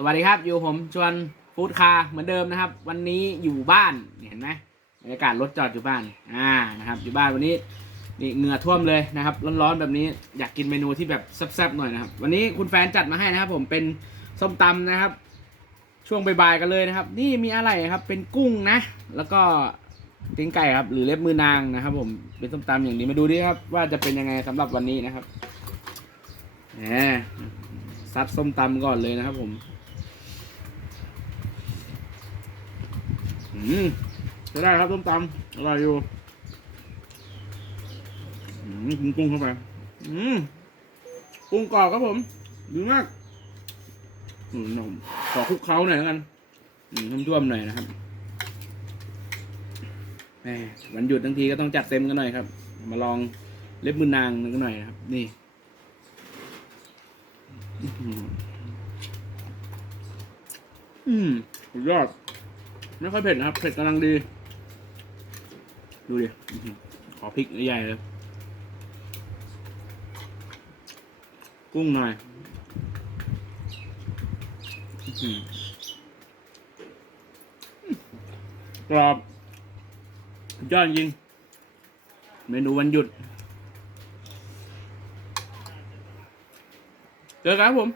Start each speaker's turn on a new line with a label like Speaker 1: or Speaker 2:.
Speaker 1: สวัสดีครับ อยู่ผมชวนฟู้ดคาร์เหมือนเดิมนะครับ วันนี้อยู่บ้านเห็นไหมบรรยากาศรถจอดอยู่บ้านอ่านะครับ อยู่บ้านวันนี้นี่เหงื่อท่วมเลยนะครับ ร้อนๆแบบนี้อยากกินเมนูที่แบบแซ่บๆหน่อยนะครับ วันนี้คุณแฟนจัดมาให้นะครับ ผมเป็นส้มตำนะครับ ช่วงบ่ายๆกันเลยนะครับ นี่มีอะไรครับ เป็นกุ้งนะ แล้วก็ตีนไก่ครับ หรือเล็บมือนางนะครับ ผมเป็นส้มตำอย่างนี้มาดูดิครับ ว่าจะเป็นยังไงสำหรับวันนี้นะครับแหมซัดส้มตำก่อนเลยนะครับ ผม อืมจะได้ครับส้มตำอร่อยอยู่อืมกินกุ้งเข้าไปอืมกุ้งกรอบครับผมดีมากอืมขอคุกเคล้าหน่อยกันอืมท่วมๆหน่อยนะครับแหมวันหยุดทั้งทีก็ต้องจัดเต็มกันหน่อยครับ มาลองเล็บมือนางกันหน่อยนะครับ นี่อื้อหืออืมสุดยอด ไม่ค่อยเผ็ดนะครับ เผ็ดกำลังดี ดูดิ ขอพริกใหญ่เลย กุ้งหน่อยกรอบยอดจริง เมนูวันหยุด เจอกันครับผม